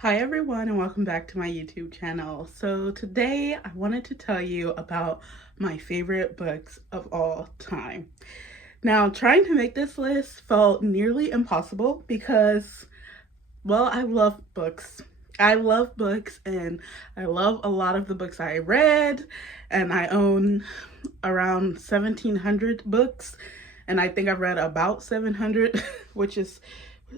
Hi everyone and welcome back to my YouTube channel. So today I wanted to tell you about my favorite books of all time. Now trying to make this list felt nearly impossible because, well, I love books. I love books and I love a lot of the books I read, and I own around 1,700 books, and I think I've read about 700, which is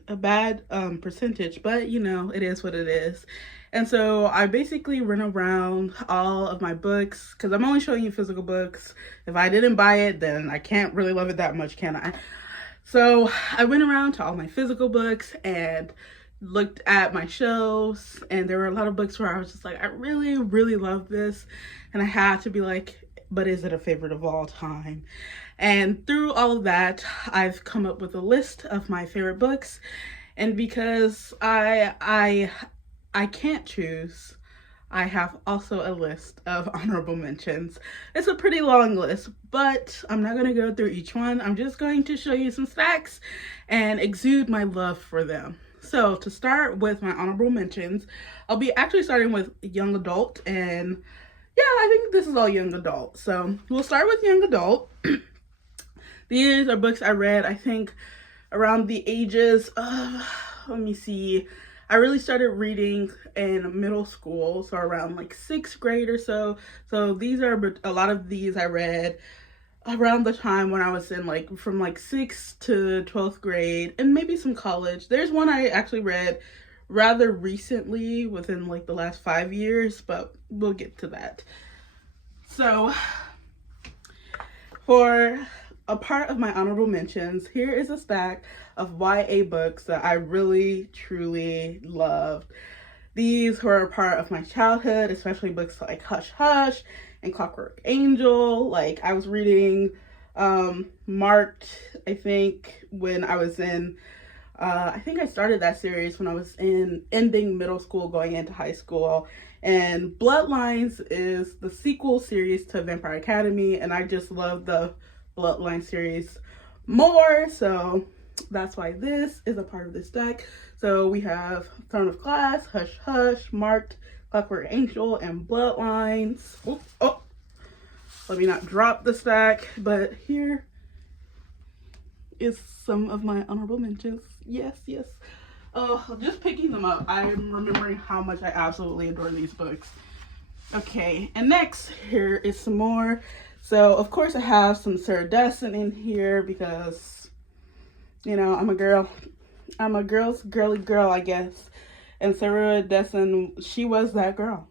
a bad percentage, but you know, it is what it is. And so I basically run around all of my books because I'm only showing you physical books. If I didn't buy it, then I can't really love it that much, can I? So I went around to all my physical books and looked at my shelves, and there were a lot of books where I was just like, I really, really love this. And I had to be like, but is it a favorite of all time? And through all of that, I've come up with a list of my favorite books. And because I can't choose, I have also a list of honorable mentions. It's a pretty long list, but I'm not going to go through each one. I'm just going to show you some facts and exude my love for them. So to start with my honorable mentions, I'll be actually starting with young adult, and yeah, I think this is all young adult. So we'll start with young adult. These are books I read, I think, around the ages of, let me see, I really started reading in middle school, so around like 6th grade or so. So these are, a lot of these I read around the time when I was in like, from like 6th to 12th grade, and maybe some college. There's one I actually read rather recently, within like the last 5 years, but we'll get to that. So for a part of my honorable mentions, here is a stack of YA books that I really, truly loved. These were a part of my childhood, especially books like Hush Hush and Clockwork Angel. Like, I was reading Marked, I think, when I was in, I think I started that series when I was in ending middle school, going into high school. And Bloodlines is the sequel series to Vampire Academy, and I just love the Bloodline series more, so that's why this is a part of this deck. So we have Throne of Glass, Hush Hush, Marked, Clockwork Angel, and Bloodlines. Oh, let me not drop the stack, but here is some of my honorable mentions. Yes. Just picking them up, I'm remembering how much I absolutely adore these books. Okay, and next, here is some more. So, of course, I have some Sarah Dessen in here because, you know, I'm a girl. I'm a girl's girly girl, I guess. And Sarah Dessen, she was that girl.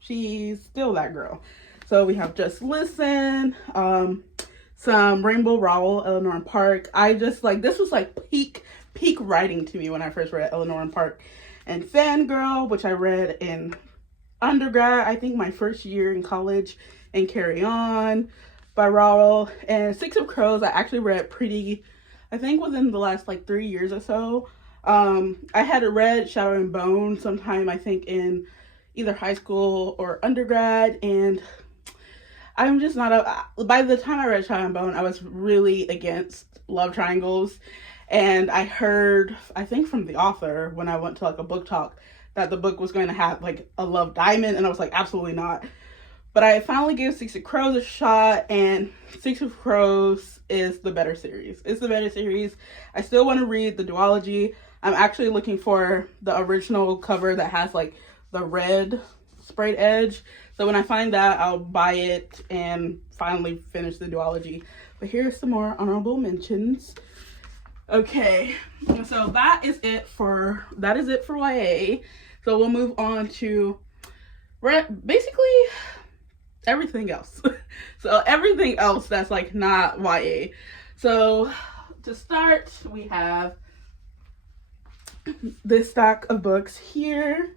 She's still that girl. So we have Just Listen, some Rainbow Rowell, Eleanor and Park. I just, like, this was like peak writing to me when I first read Eleanor and Park. And Fangirl, which I read in undergrad, I think my first year in college, and Carry On by Rowell. And Six of Crows I actually read I think within the last like 3 years or so. I had read Shadow and Bone sometime, I think in either high school or undergrad, and I'm just not by the time I read Shadow and Bone, I was really against love triangles. And I heard, I think from the author when I went to like a book talk, that the book was going to have like a love diamond, and I was like, absolutely not. But I finally gave Six of Crows a shot, and Six of Crows is the better series. It's the better series. I still want to read the duology. I'm actually looking for the original cover that has like the red sprayed edge. So when I find that, I'll buy it and finally finish the duology. But here's some more honorable mentions. Okay, so that is it for YA. So we'll move on to basically everything else. So everything else that's like not YA. So to start, we have this stack of books here.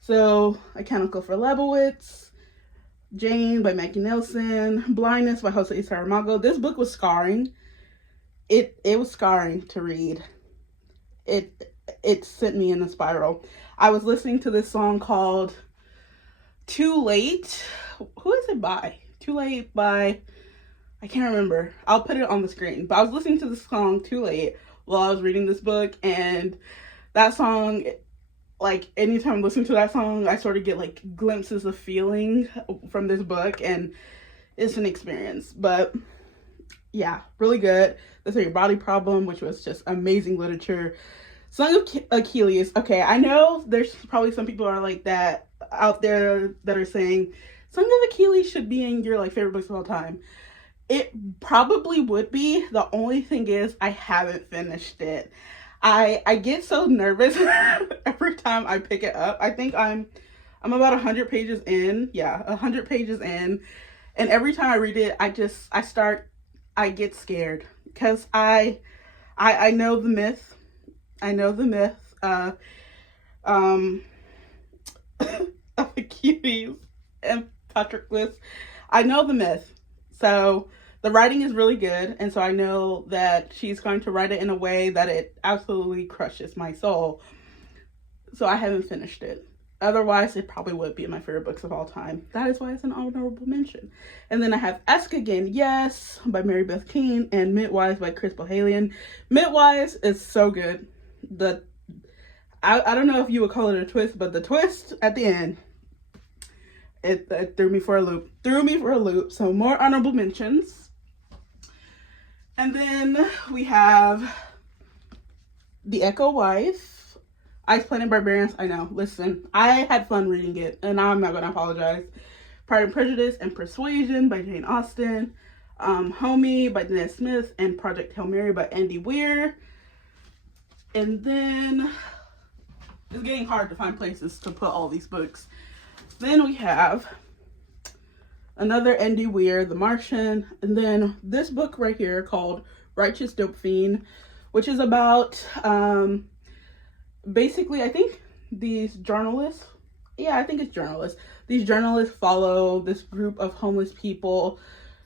So A Chemical for Lebowitz, Jane by Maggie Nelson, Blindness by Jose Saramago. This book was scarring. It was scarring to read. It sent me in a spiral. I was listening to this song called Too Late. Who is it by? Too Late by, I can't remember. I'll put it on the screen. But I was listening to the song Too Late while I was reading this book, and That song, like anytime I listen to that song, I sort of get like glimpses of feeling from this book, and it's an experience. But yeah, really good. The Three Body Problem, which was just amazing literature. Song of Achilles. Okay, I know there's probably some people are like that out there that are saying Song of Achilles should be in your like favorite books of all time. It probably would be. The only thing is I haven't finished it. I get so nervous every time I pick it up. I think I'm about 100 pages in. Yeah, 100 pages in. And every time I read it, I get scared because I know the myth. I know the myth of Achilles and Patroclus. I know the myth. So the writing is really good, and so I know that she's going to write it in a way that it absolutely crushes my soul. So I haven't finished it. Otherwise, it probably would be in my favorite books of all time. That is why it's an honorable mention. And then I have Ask Again, Yes, by Mary Beth Keane, and Midwives by Chris Bohjalian. Midwives is so good. I don't know if you would call it a twist, but the twist at the end, it threw me for a loop. So more honorable mentions. And then we have The Echo Wife, Ice Planet Barbarians. I know, listen, I had fun reading it, and now I'm not going to apologize. Pride and Prejudice and Persuasion by Jane Austen, Homie by Dennis Smith, and Project Hail Mary by Andy Weir. And then it's getting hard to find places to put all these books. Then we have another Andy Weir, The Martian, and then this book right here called Righteous Dope Fiend, which is about basically, I think these journalists, these journalists follow this group of homeless people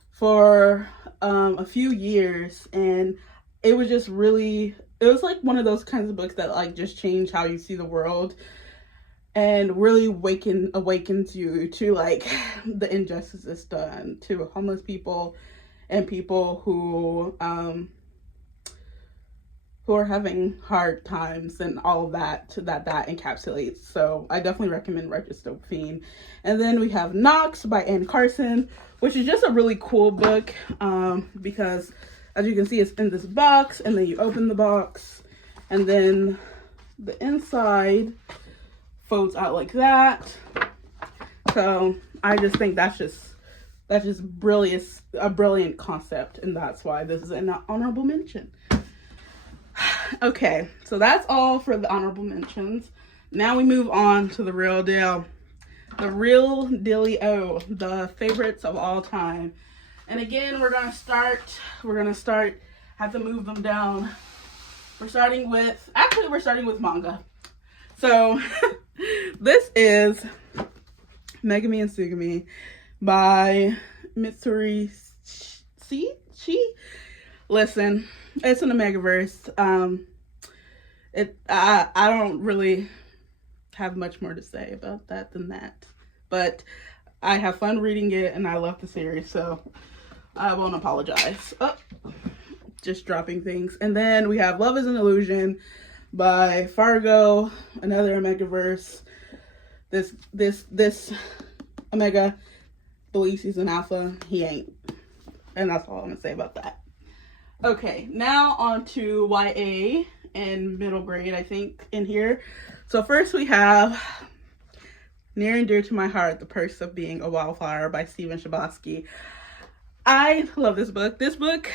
for a few years, and it was just really, it was like one of those kinds of books that like just change how you see the world and really awakens you to like the injustices done to homeless people and people who are having hard times and all of that that encapsulates. So I definitely recommend Righteous Dope Fiend. And then we have Knox by Anne Carson, which is just a really cool book because as you can see, it's in this box, and then you open the box, and then the inside folds out like that. So I just think that's just brilliant, a brilliant concept, and that's why this is an honorable mention. Okay, so that's all for the honorable mentions. Now we move on to the real deal. The real dealio, the favorites of all time. And again, we're gonna start, have to move them down. We're starting with manga. So this is Megami and Tsugumi by Mitsuri Shi. Listen, it's in the Megaverse. I don't really have much more to say about that than that, but I have fun reading it, and I love the series, so I won't apologize. Oh, just dropping things. And then we have Love is an Illusion by Fargo, another Omegaverse. This Omega believes he's an alpha. He ain't. And that's all I'm gonna say about that. Okay, now on to YA and middle grade, I think, in here. So first we have Near and Dear to My Heart, The Perks of Being a Wildflower by Stephen Chbosky. I love this book. This book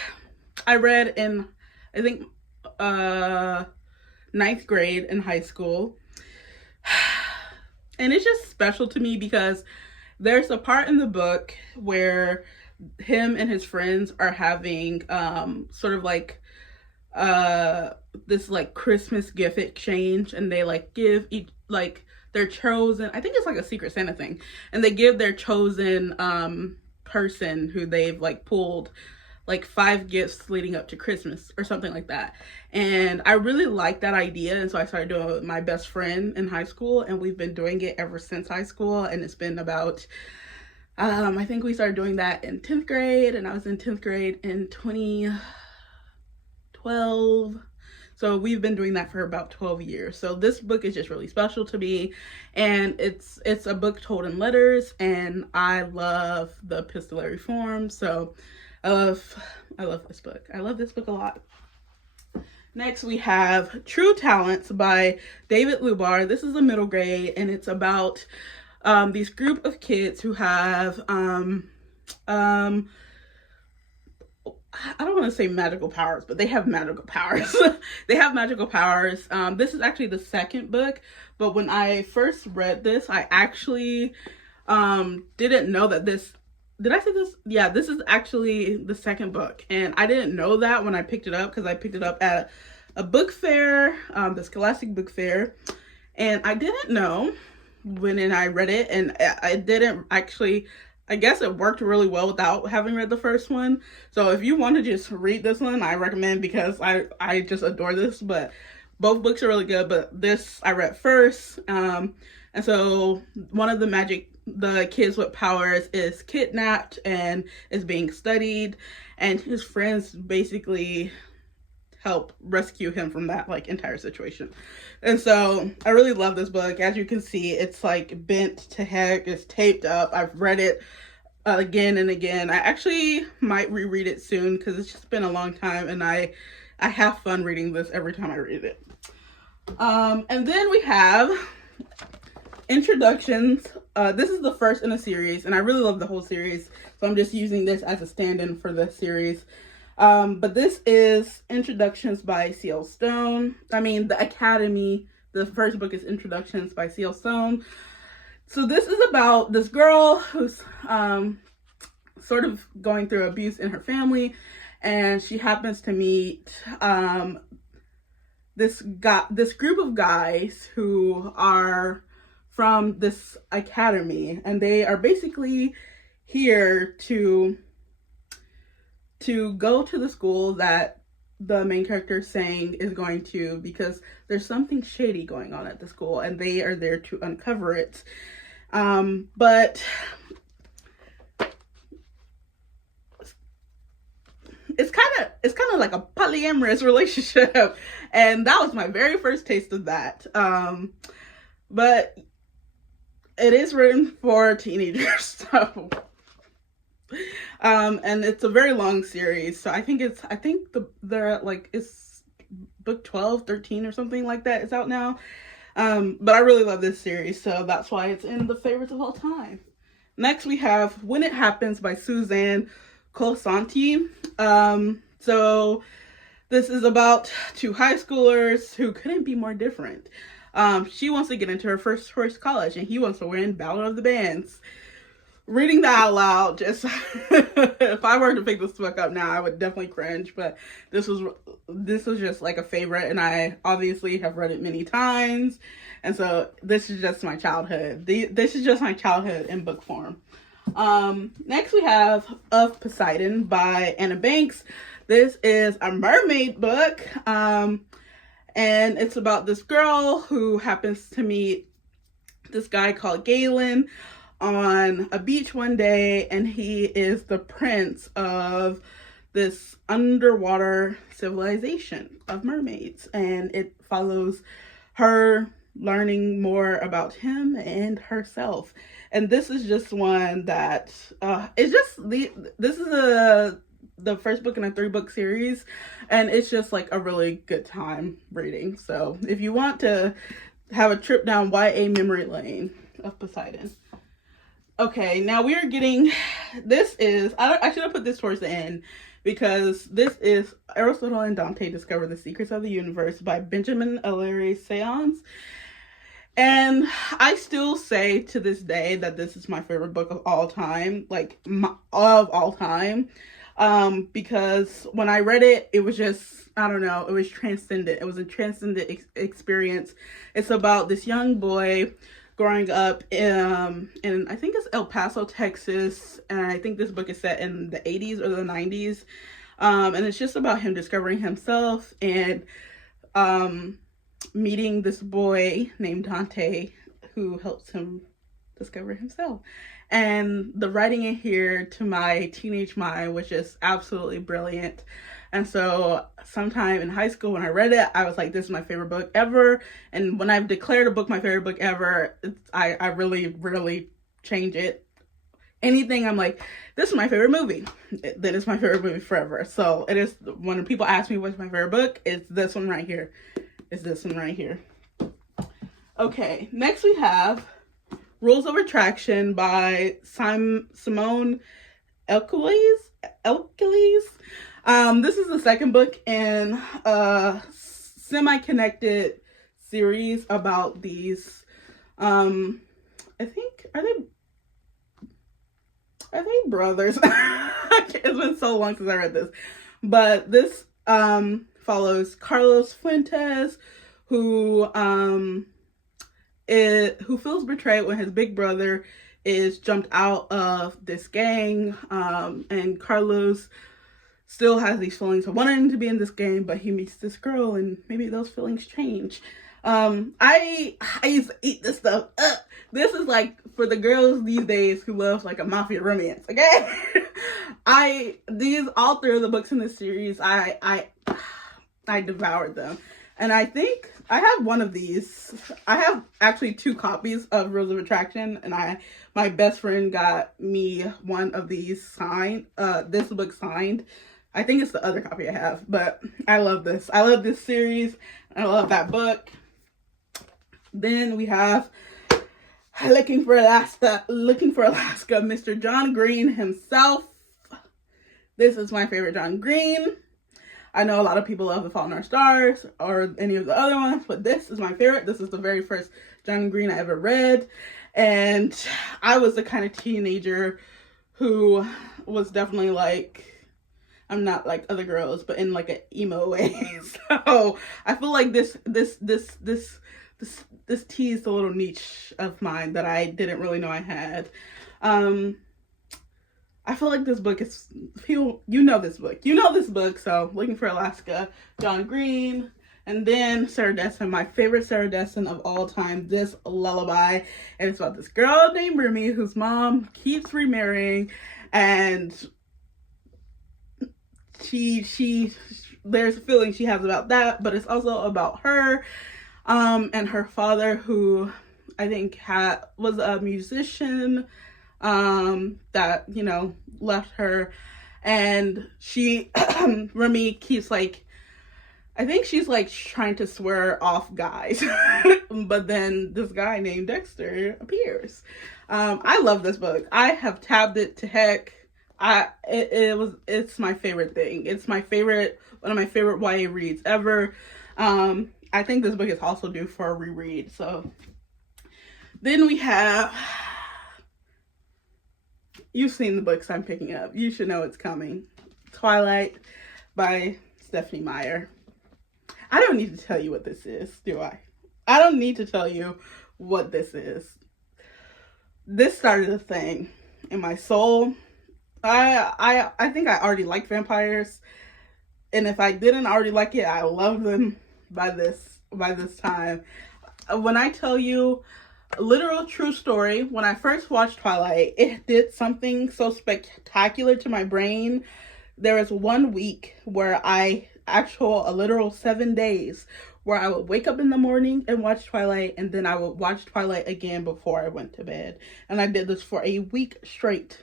I read in, I think, 9th grade in high school. And it's just special to me because there's a part in the book where him and his friends are having sort of like this like Christmas gift exchange, and they like give each like their chosen, I think it's like a Secret Santa thing, and they give their chosen person who they've like pulled like 5 gifts leading up to Christmas or something like that. And I really like that idea, and so I started doing it with my best friend in high school, and we've been doing it ever since high school. And it's been about I think we started doing that in 10th grade, and I was in 10th grade in 2012. So we've been doing that for about 12 years. So this book is just really special to me, and it's a book told in letters, and I love the epistolary form. So I love this book. I love this book a lot. Next, we have True Talents by David Lubar. This is a middle grade, and it's about these group of kids who have I don't want to say magical powers, but they have magical powers. They have magical powers. This is actually the second book, but when I first read this, I actually didn't know that this, did I say this? Yeah, this is actually the second book, and I didn't know that when I picked it up, because I picked it up at a book fair, the Scholastic Book Fair, and I didn't know when I read it, and I didn't actually, I guess it worked really well without having read the first one. So if you want to just read this one, I recommend, because I just adore this. But both books are really good, but this I read first. And so one of the kids with powers is kidnapped and is being studied, and his friends basically help rescue him from that like entire situation. And so I really love this book. As you can see, it's like bent to heck, it's taped up. I've read it again and again. I actually might reread it soon, because it's just been a long time, and I have fun reading this every time I read it. And then we have Introductions. This is the first in a series, and I really love the whole series, so I'm just using this as a stand-in for the series. But this is Introductions by C.L. Stone. I mean, the Academy. The first book is Introductions by C.L. Stone. So this is about this girl who's sort of going through abuse in her family, and she happens to meet this group of guys who are from this academy, and they are basically here to go to the school that the main character is saying is going to, because there's something shady going on at the school, and they are there to uncover it. But it's kind of like a polyamorous relationship, and that was my very first taste of that. But it is written for teenagers, so and it's a very long series, so I think they're at like, it's book 12, 13 or something like that. It's out now. But I really love this series, so that's why it's in the favorites of all time. Next, we have When It Happens by Suzanne Colasanti. So this is about two high schoolers who couldn't be more different. She wants to get into her first choice college, and he wants to win Battle of the Bands. Reading that out loud, just if I were to pick this book up now, I would definitely cringe. But this was just like a favorite, and I obviously have read it many times, and so this is just my childhood. This is just my childhood in book form. Next we have Of Poseidon by Anna Banks. This is a mermaid book, and it's about this girl who happens to meet this guy called Galen on a beach one day, and he is the prince of this underwater civilization of mermaids, and it follows her learning more about him and herself. And this is just one that this is the first book in a 3-book series, and it's just like a really good time reading. So if you want to have a trip down YA memory lane, Of Poseidon. Okay, now we are getting, I should have put this towards the end, because this is Aristotle and Dante Discover the Secrets of the Universe by Benjamin Hilary Sayans. And I still say to this day that this is my favorite book of all time, because when I read it, it was just, I don't know, it was transcendent. It was a transcendent experience. It's about this young boy growing up in I think it's El Paso, Texas, and I think this book is set in the 80s or the 90s, and it's just about him discovering himself and meeting this boy named Dante who helps him discover himself. And the writing in here, to my teenage mind, was just absolutely brilliant. And so sometime in high school when I read it, I was like, this is my favorite book ever. And when I've declared a book my favorite book ever, I really, really change it. Anything I'm like, this is my favorite movie, then it's my favorite movie forever. So it is, when people ask me what's my favorite book, it's this one right here. It's this one right here. Okay, next we have Rules of Attraction by Simone Elkeles. This is the second book in a semi-connected series about these, I think, are they brothers? It's been so long since I read this. But this follows Carlos Fuentes, who feels betrayed when his big brother is jumped out of this gang, and Carlos still has these feelings of wanting to be in this gang, but he meets this girl and maybe those feelings change. I used to eat this stuff up. This is like for the girls these days who love like a mafia romance, okay? All three of the books in this series, I devoured them. And I think I have one of these. I have actually 2 copies of Rules of Attraction, and my best friend got me one of these signed, this book signed. I think it's the other copy I have, but I love this. I love this series. I love that book. Then we have Looking for Alaska, Mr. John Green himself. This is my favorite John Green. I know a lot of people love The Fault in Our Stars or any of the other ones, but this is my favorite. This is the very first John Green I ever read. And I was the kind of teenager who was definitely like, I'm not like other girls, but in like an emo way. So I feel like this teased a little niche of mine that I didn't really know I had. I feel like this book is, you know this book, so Looking for Alaska, John Green, and then Sarah Dessen, my favorite Sarah Dessen of all time, This Lullaby, and it's about this girl named Remy whose mom keeps remarrying, and there's a feeling she has about that, but it's also about her, and her father, who I think was a musician, that, you know, left her, and she, Remy keeps like, I think she's like trying to swear off guys, but then this guy named Dexter appears. I love this book. I have tabbed it to heck. It's my favorite thing. It's one of my favorite YA reads ever. I think this book is also due for a reread. So then we have, you've seen the books I'm picking up. You should know it's coming. Twilight by Stephanie Meyer. I don't need to tell you what this is, do I? I don't need to tell you what this is. This started a thing in my soul. I think I already like vampires, and if I didn't already like it, I love them by this time. When I tell you, literal true story, when I first watched Twilight, it did something so spectacular to my brain. There was 1 week where a literal 7 days where I would wake up in the morning and watch Twilight, and then I would watch Twilight again before I went to bed. And I did this for a week straight.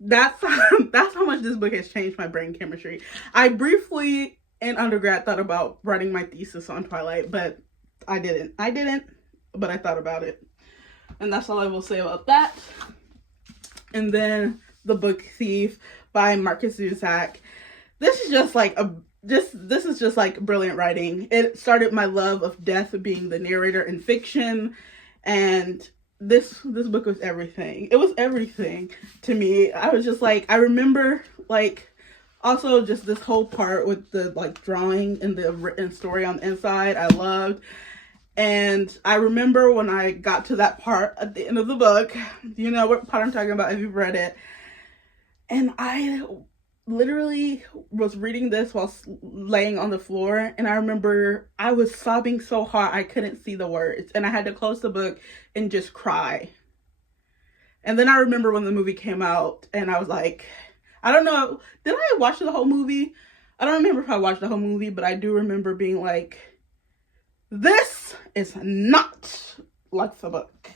That's how much this book has changed my brain chemistry. I briefly in undergrad thought about writing my thesis on Twilight, but I didn't, but I thought about it. And that's all I will say about that. And then The Book Thief by Marcus Zusak. This is just like this is just like brilliant writing. It started my love of death being the narrator in fiction, and this book was everything. It was everything to me. I was just like, I remember like also just this whole part with the like drawing and the written story on the inside I loved. And I remember when I got to that part at the end of the book, you know what part I'm talking about if you've read it, and I literally was reading this while laying on the floor, and I remember I was sobbing so hard I couldn't see the words, and I had to close the book and just cry. And then I remember when the movie came out, and I was like, I don't know, did I watch the whole movie? I don't remember if I watched the whole movie, but I do remember being like, this is not like the book.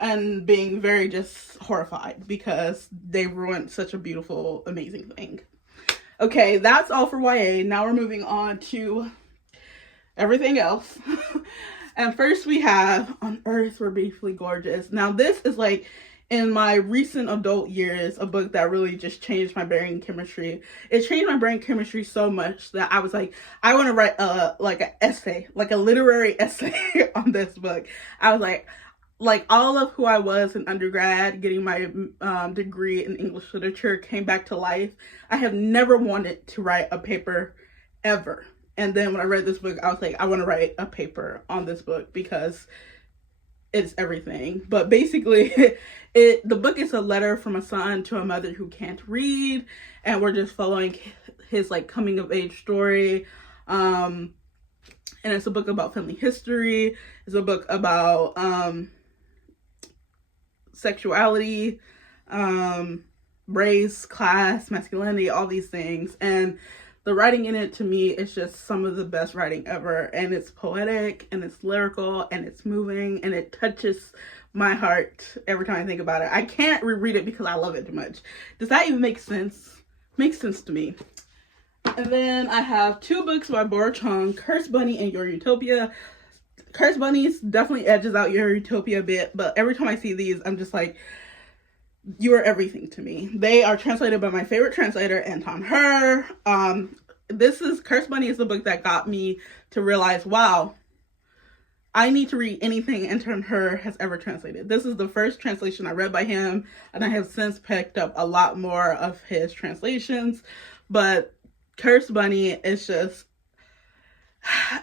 And being very just horrified because they ruined such a beautiful, amazing thing. Okay, that's all for YA. Now we're moving on to everything else. And first we have On Earth We're Beautifully Gorgeous. Now this is like, in my recent adult years, a book that really just changed my brain chemistry. It changed my brain chemistry so much that I was like, I want to write like an essay, like a literary essay on this book. I was like all of who I was in undergrad, getting my degree in English literature, came back to life. I have never wanted to write a paper ever. And then when I read this book, I was like, I want to write a paper on this book because it's everything. But basically, the book is a letter from a son to a mother who can't read, and we're just following his like coming of age story. And it's a book about family history. It's a book about sexuality, race, class, masculinity, all these things. And the writing in it, to me, is just some of the best writing ever. And it's poetic, and it's lyrical, and it's moving, and it touches my heart every time I think about it. I can't reread it because I love it too much. Does that even make sense? Makes sense to me. And then I have 2 books by Bora Chung, Cursed Bunny and Your Utopia. Cursed Bunnies definitely edges out Your Utopia a bit, but every time I see these, I'm just like, you are everything to me. They are translated by my favorite translator, Anton Her. Cursed Bunny is the book that got me to realize, wow, I need to read anything Anton Her has ever translated. This is the first translation I read by him, and I have since picked up a lot more of his translations. But Cursed Bunny is just,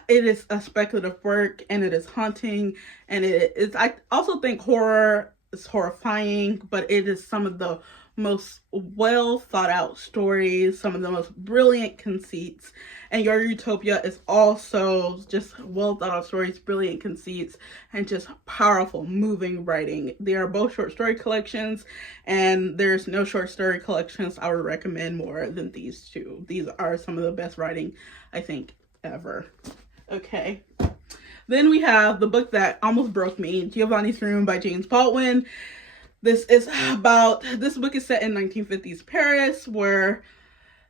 it is a speculative work, and it is haunting, and I also think horror is horrifying, but it is some of the most well thought out stories, some of the most brilliant conceits. And Your Utopia is also just well thought out stories, brilliant conceits, and just powerful, moving writing. They are both short story collections, and there's no short story collections I would recommend more than these 2. These are some of the best writing, I think, ever. Okay. Then we have the book that almost broke me, Giovanni's Room by James Baldwin. This book is set in 1950s Paris, where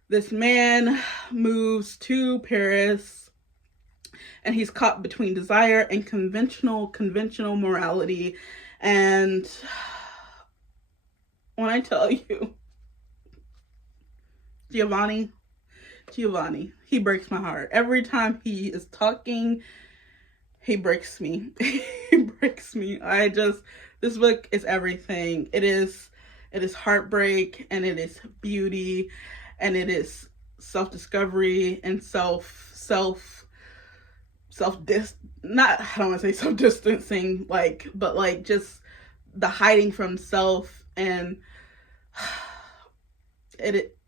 this man moves to Paris, and he's caught between desire and conventional morality. And when I tell you, Giovanni, he breaks my heart. Every time he is talking, he breaks me. He breaks me. This book is everything. It is heartbreak, and it is beauty, and it is self-discovery and I don't want to say self-distancing, but just the hiding from self. And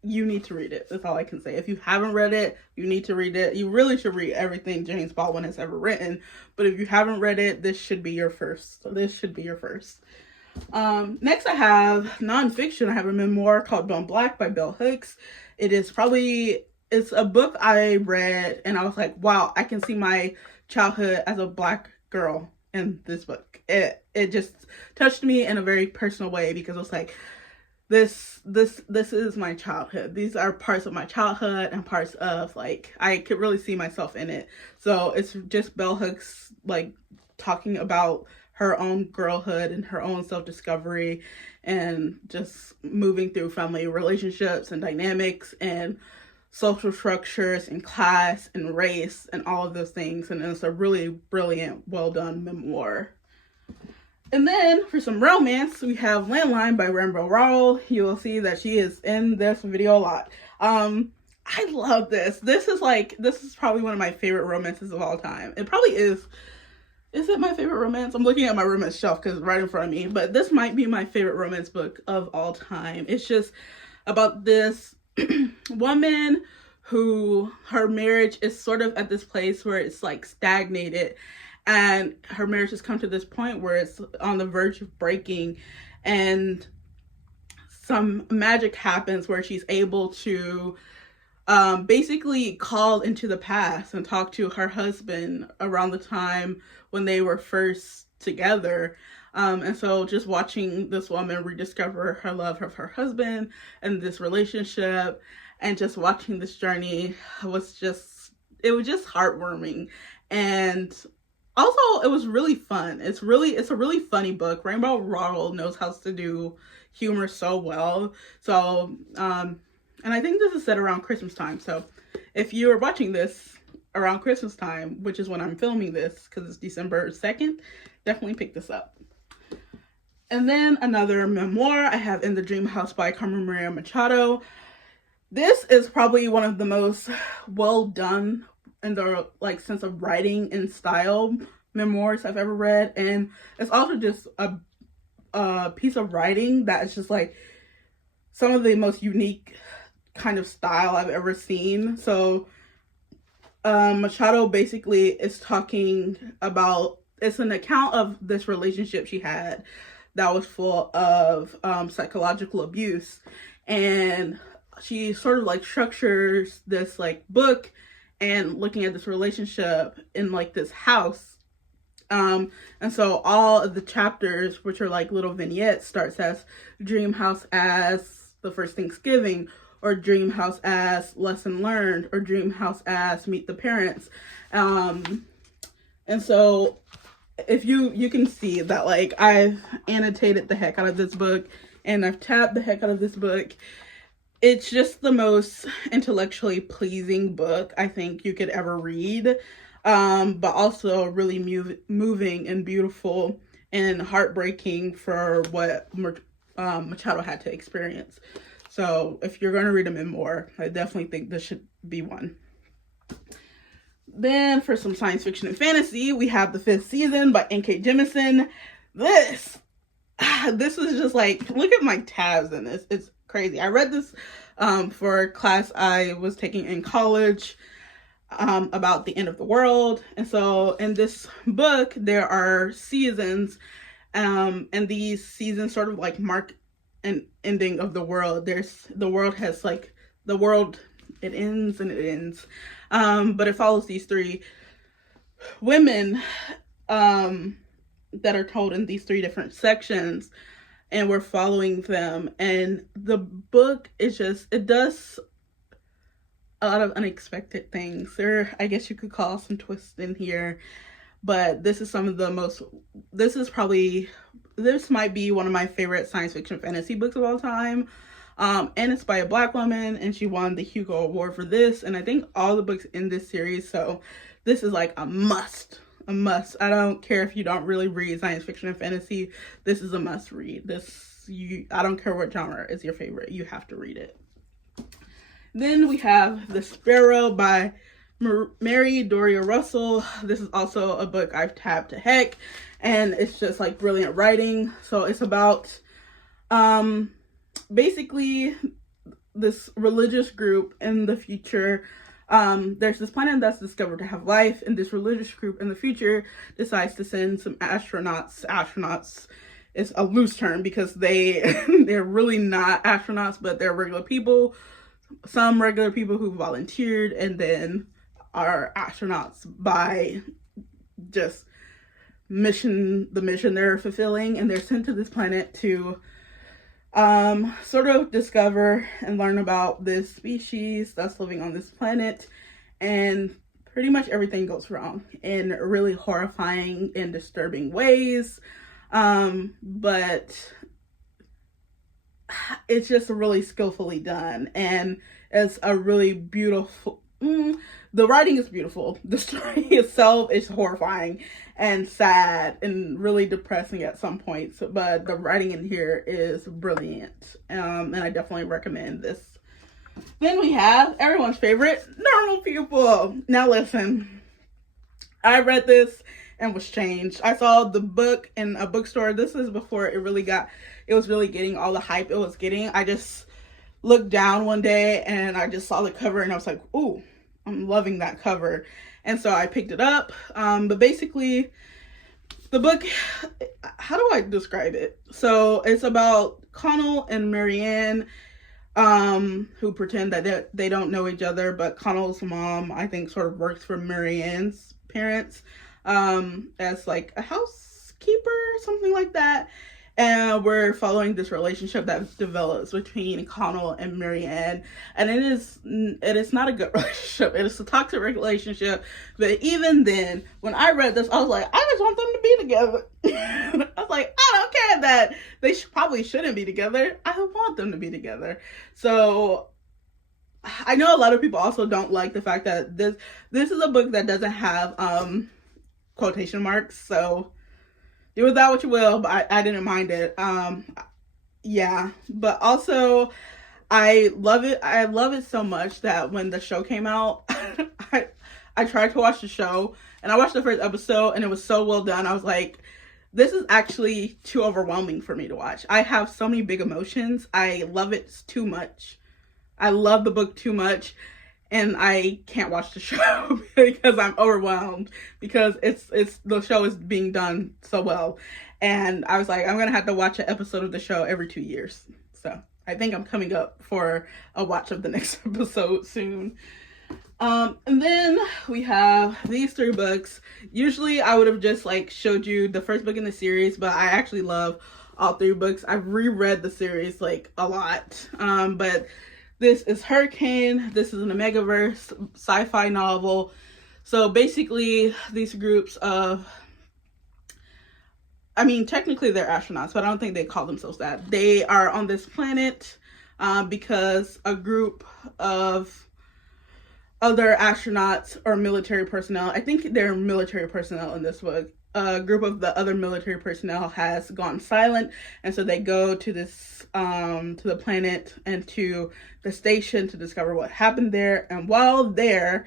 you need to read it. That's all I can say. If you haven't read it, you need to read it. You really should read everything James Baldwin has ever written. But if you haven't read it, this should be your first. Next, I have nonfiction. I have a memoir called Bone Black by Bell Hooks. It's a book I read, and I was like, wow, I can see my childhood as a Black girl in this book. It just touched me in a very personal way, because it was like, this is my childhood. These are parts of my childhood, and parts of, like, I could really see myself in it. So it's just Bell Hooks, like, talking about her own girlhood and her own self-discovery, and just moving through family relationships and dynamics and social structures and class and race and all of those things. And it's a really brilliant, well done memoir. And then for some romance, we have Landline by Rainbow Rowell. You will see that she is in this video a lot. I love this. This is probably one of my favorite romances of all time. It probably is. Is it my favorite romance? I'm looking at my romance shelf because it's right in front of me, but this might be my favorite romance book of all time. It's just about this woman who, her marriage is sort of at this place where it's like stagnated, and her marriage has come to this point where it's on the verge of breaking, and some magic happens where she's able to basically called into the past and talked to her husband around the time when they were first together. And so just watching this woman rediscover her love of her husband and this relationship and just watching this journey was just, it was just heartwarming. And also it was really fun. It's a really funny book. Rainbow Rowell knows how to do humor so well. So, and I think this is set around Christmas time. So if you're watching this around Christmas time, which is when I'm filming this because it's December 2nd, definitely pick this up. And then another memoir I have In the Dream House by Carmen Maria Machado. This is probably one of the most well done in the sense of writing and style memoirs I've ever read. And it's also just a piece of writing that is just like some of the most unique kind of style I've ever seen. So Machado basically is talking about, it's an account of this relationship she had that was full of psychological abuse, and she sort of like structures this like book and looking at this relationship in like this house. And so all of the chapters, which are like little vignettes, starts as Dream House as the first Thanksgiving, or Dream House as Lesson Learned, or Dream House as Meet the Parents. And so if you can see that like I've annotated the heck out of this book and I've tabbed the heck out of this book. It's just the most intellectually pleasing book I think you could ever read, but also really moving and beautiful and heartbreaking for what Machado had to experience. So if you're going to read a memoir, I definitely think this should be one. Then for some science fiction and fantasy, we have The Fifth Season by N.K. Jemisin. This is just like, look at my tabs in this. It's crazy. I read this for a class I was taking in college about the end of the world. And so in this book, there are seasons, and these seasons sort of like mark an ending of the world. It ends and it ends. But it follows these three women that are told in these three different sections, and we're following them. And the book is just, it does a lot of unexpected things. There, I guess you could call some twists in here, but this is this might be one of my favorite science fiction fantasy books of all time. And it's by a Black woman, and she won the Hugo Award for this, and I think all the books in this series. So this is like a must. I don't care if you don't really read science fiction and fantasy. This is a must read. I don't care what genre is your favorite. You have to read it. Then we have The Sparrow by Mary Doria Russell. This is also a book I've tabbed to heck, and it's just like brilliant writing. So it's about basically this religious group in the future. There's this planet that's discovered to have life, and this religious group in the future decides to send some astronauts. Astronauts is a loose term because they're really not astronauts, but they're regular people. Some regular people who volunteered and then are astronauts by just the mission they're fulfilling, and they're sent to this planet to sort of discover and learn about this species that's living on this planet. And pretty much everything goes wrong in really horrifying and disturbing ways, but it's just really skillfully done, and it's a really beautiful, the writing is beautiful. The story itself is horrifying and sad and really depressing at some points, but the writing in here is brilliant, and I definitely recommend this. Then we have everyone's favorite, Normal People. Now listen, I read this and was changed. I saw the book in a bookstore. This is before it was really getting all the hype it was getting. I just looked down one day and I just saw the cover and I was like, ooh, I'm loving that cover. And so I picked it up. But basically the book, how do I describe it? So it's about Connell and Marianne. who pretend that they don't know each other, but Connell's mom, I think, sort of works for Marianne's parents, as like a housekeeper, something like that. And we're following this relationship that develops between Connell and Marianne, and it is not a good relationship. It is a toxic relationship. But even then, when I read this, I was like, I just want them to be together. I was like, I don't care that they probably shouldn't be together. I want them to be together. So I know a lot of people also don't like the fact that this is a book that doesn't have quotation marks. So do with that what you will, but I didn't mind it. Yeah, but also I love it. I love it so much that when the show came out, I tried to watch the show, and I watched the first episode, and it was so well done. I was like, this is actually too overwhelming for me to watch. I have so many big emotions. I love it too much. I love the book too much, and I can't watch the show because I'm overwhelmed, because the show is being done so well. And I was like, I'm gonna have to watch an episode of the show every 2 years. So I think I'm coming up for a watch of the next episode soon. And then we have these 3 books. Usually I would have just like showed you the first book in the series, but I actually love all 3 books. I've reread the series like a lot. But this is Hurricane. This is an Omegaverse sci-fi novel. So basically these groups of, I mean, technically they're astronauts, but I don't think they call themselves that. They are on this planet because a group of other astronauts or military personnel, I think they're military personnel in this book, a group of the other military personnel has gone silent, and so they go to this to the planet and to the station to discover what happened there. And while there,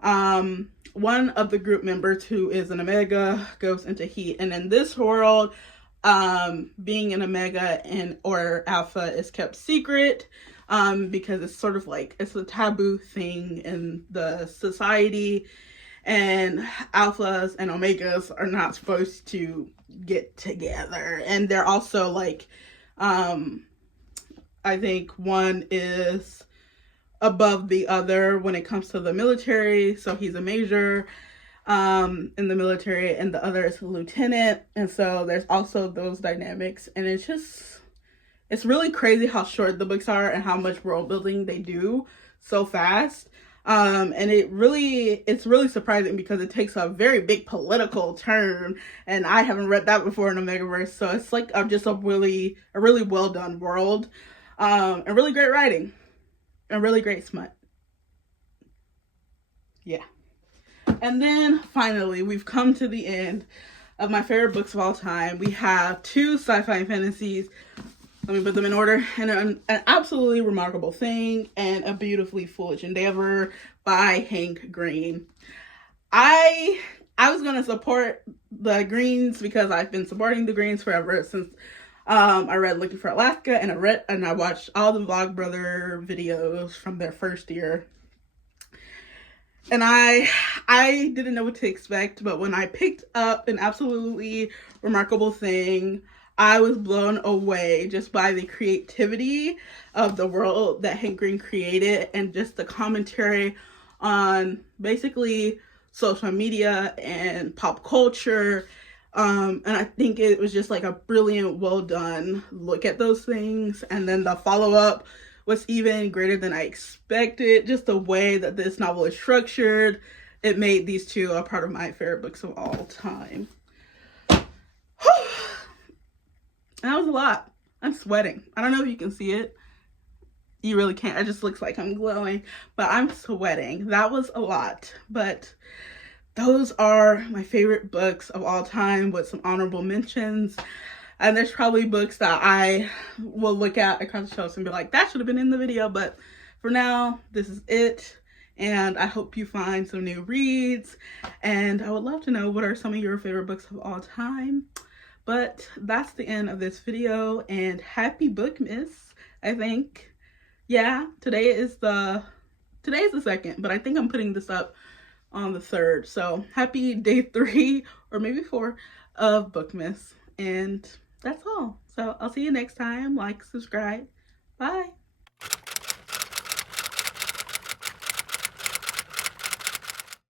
one of the group members, who is an Omega, goes into heat. And in this world, being an Omega or Alpha is kept secret, because it's sort of like, it's a taboo thing in the society, and Alphas and Omegas are not supposed to get together. And they're also like, I think one is above the other when it comes to the military. So he's a major in the military, and the other is a lieutenant. And so there's also those dynamics. And it's really crazy how short the books are and how much world building they do so fast. And it's really surprising because it takes a very big political turn, and I haven't read that before in Omegaverse. So it's like just a really well done world, and really great writing, and really great smut. Yeah. And then finally, we've come to the end of my favorite books of all time. We have 2 sci-fi and fantasies. Let me put them in order. And an absolutely remarkable thing, and a beautifully foolish endeavor by Hank Green. I was gonna support the Greens because I've been supporting the Greens forever, since I read Looking for Alaska, and I watched all the Vlogbrother videos from their first year. And I didn't know what to expect, but when I picked up An Absolutely Remarkable Thing, I was blown away just by the creativity of the world that Hank Green created, and just the commentary on basically social media and pop culture. And I think it was just like a brilliant, well done look at those things. And then the follow-up was even greater than I expected. Just the way that this novel is structured, it made these 2 a part of my favorite books of all time. That was a lot. I'm sweating. I don't know if you can see it. You really can't. It just looks like I'm glowing, but I'm sweating. That was a lot, but those are my favorite books of all time, with some honorable mentions. And there's probably books that I will look at across the shelves and be like, that should have been in the video. But for now, this is it. And I hope you find some new reads. And I would love to know, what are some of your favorite books of all time? But that's the end of this video, and happy Bookmas, I think. Yeah, today is the 2nd, but I think I'm putting this up on the 3rd. So happy day 3 or maybe 4 of Bookmas. And that's all. So I'll see you next time. Like, subscribe. Bye.